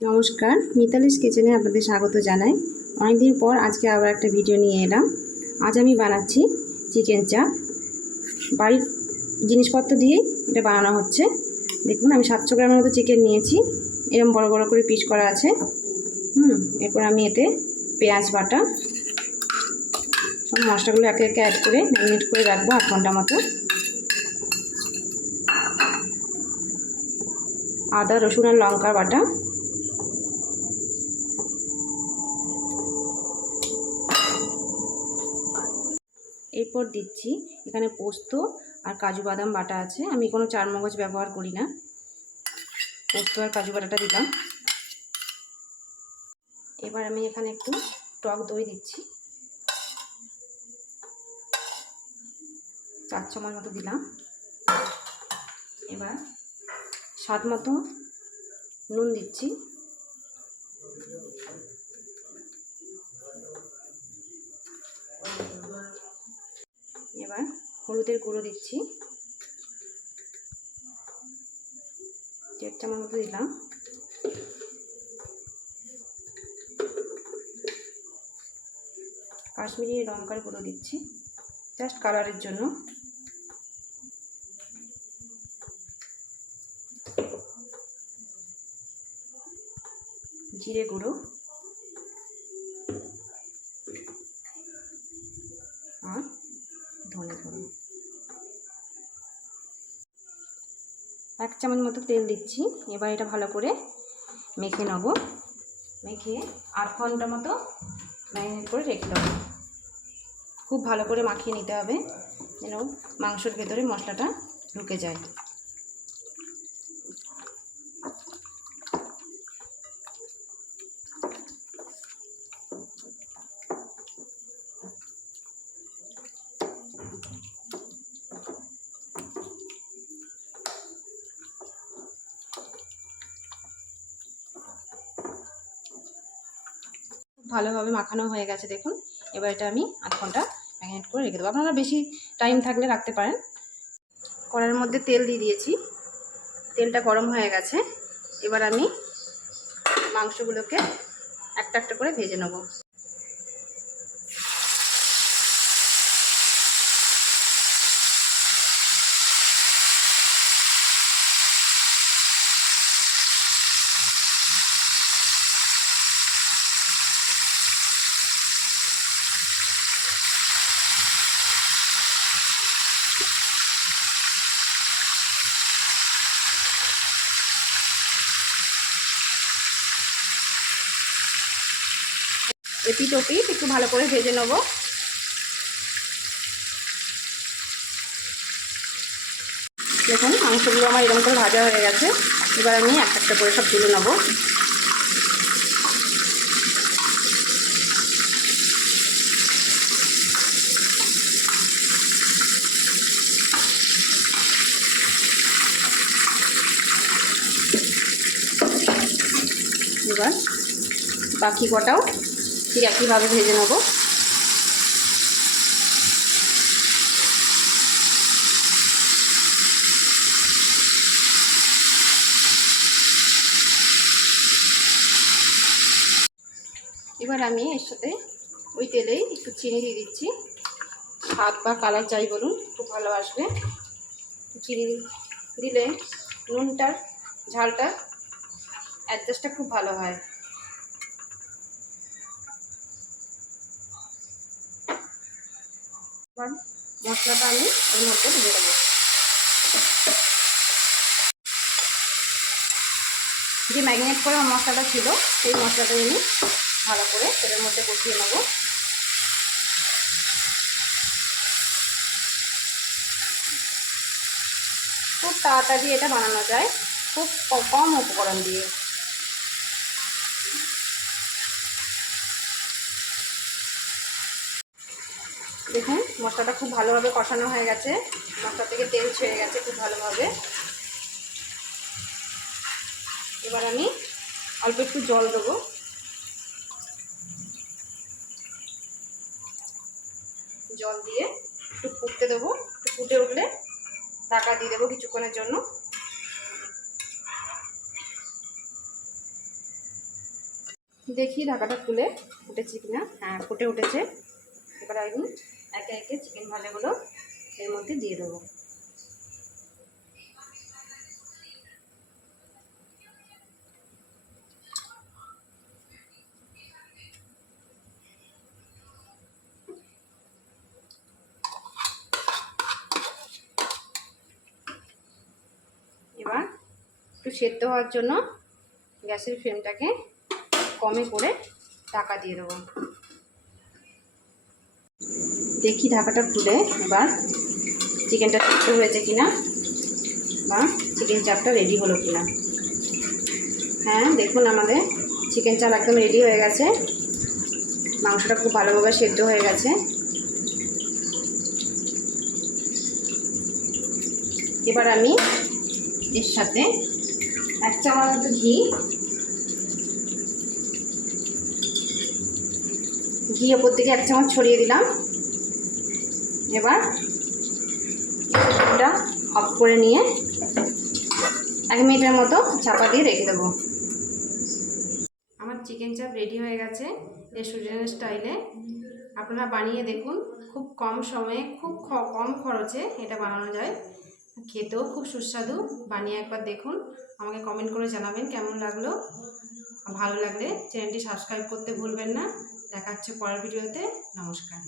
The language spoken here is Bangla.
নমস্কার, মিতালিস কিচেনে আপনাদের স্বাগত জানাই। অনেকদিন পর আজকে আবার একটা ভিডিও নিয়ে এলাম। আজ আমি বানাচ্ছি চিকেন চাপ। বাড়ির জিনিসপত্র দিয়েই এটা বানানো হচ্ছে। দেখুন, আমি 700 গ্রামের মতো চিকেন নিয়েছি। এরকম বড় বড় করে পিস করা আছে। এরপর আমি এতে পেঁয়াজ বাটা, সব মশলাগুলো একে একে অ্যাড করে ম্যারিনেট করে রাখবো 8 ঘন্টা মতো। আদা, রসুন আর লঙ্কার বাটা, এরপর দিচ্ছি এখানে পোস্ত আর কাজু বাদাম বাটা আছে। আমি কোনো চারমগজ ব্যবহার করি না। পোস্ত আর কাজু বাটাটা দিলাম। এবার আমি এখানে একটু টক দই দিচ্ছি, 4 চামচ মতো দিলাম। এবার স্বাদ মতো নুন দিচ্ছি। এবার হলুদের গুঁড়ো দিচ্ছি, 1.5 চামচ মতো দিলাম। কাশ্মীরি লঙ্কার গুঁড়ো দিচ্ছি জাস্ট কালারের জন্য। জিরে গুঁড়ো আর ধনে গুঁড়ো। 1 চামচ মতো তেল দিচ্ছি। এবার এটা ভালো করে মেখে নেব। মেখে 8 ঘন্টা মতো ম্যারিনেট করে রেখে দেবো। খুব ভালো করে মাখিয়ে নিতে হবে যেন মাংসের ভেতরে মশলাটা ঢুকে যায়। ভালোভাবে মাখানো হয়ে গেছে দেখুন। এবার এটা আমি 8 ঘন্টা ম্যারিনেট করে রেখে দেবো। আপনারা বেশি টাইম থাকলে রাখতে পারেন। কড়াইয়ের মধ্যে তেল দিয়ে দিয়েছি, তেলটা গরম হয়ে গেছে। এবার আমি মাংসগুলোকে একটা একটা করে ভেজে নেব। এপিঠ ওপিঠ একটু ভালো করে ভেজে নেব। দেখুন, মাংসগুলো আমার এরকম করে ভাজা হয়ে গেছে। এবার আমি একটা একটা করে সব তুলে নেব। এবার বাকি কটাও ঠিক একইভাবে ভেজে নেব। এবার আমি এর সাথে ওই তেলেই একটু চিনি দিয়ে দিচ্ছি। স্বাদ বা কালার যাই বলুন, খুব ভালো আসবে। চিনি দিলে নুনটার ঝালটা অ্যাডজাস্টটা খুব ভালো হয়। এবার মশলাটা আমি এর মধ্যে দিয়ে দেবো। যে ম্যারিনেট করা মশলাটা ছিল সেই মশলাটা আমি ভালো করে তেলের মধ্যে কষিয়ে নেব। খুব তাড়াতাড়ি এটা বানানো যায়, খুব কম উপকরণ দিয়ে। দেখুন, মশলাটা খুব ভালোভাবে কষানো হয়ে গেছে। মশলা থেকে তেল ছেড়ে গেছে খুব ভালোভাবে। এবার আমি অল্প একটু জল দেবো। জল দিয়ে একটু ফুটতে দেবো। একটু ফুটে উঠলে ঢাকা দিয়ে দেবো কিছুক্ষণের জন্য। দেখি ঢাকাটা খুলে ফুটেছে কিনা। হ্যাঁ, ফুটে উঠেছে। এবার আমি একে একে চিকেন ভাজাগুলো এর মধ্যে দিয়ে দেবো। এবার একটু সেদ্ধ হওয়ার জন্য গ্যাসের ফ্লেমটাকে কমে করে ঢাকা দিয়ে দেবো। দেখি ঢাকাটা খুলে এবার চিকেনটা সেদ্ধ হয়েছে কিনা বা চিকেন চাপটা রেডি হলো কিনা। হ্যাঁ, দেখুন আমাদের চিকেন চাপ একদম রেডি হয়ে গেছে। মাংসটা খুব ভালোভাবে সেদ্ধ হয়ে গেছে। এবার আমি এর সাথে 1 চামচ মতো ঘি ওপর থেকে 1 চামচ ছড়িয়ে দিলাম। এবার এটা অফ করে নিয়ে 1 মিনিটের মতো চাপা দিয়ে রেখে দেবো। আমার চিকেন চাপ রেডি হয়ে গেছে রেস্টুরেন্টের স্টাইলে। আপনারা বানিয়ে দেখুন, খুব কম সময়ে খুব কম খরচে এটা বানানো যায়। খেতেও খুব সুস্বাদু। বানিয়ে একবার দেখুন, আমাকে কমেন্ট করে জানাবেন কেমন লাগলো। ভালো লাগলে চ্যানেলটি সাবস্ক্রাইব করতে ভুলবেন না। দেখা হচ্ছে পরের ভিডিওতে। নমস্কার।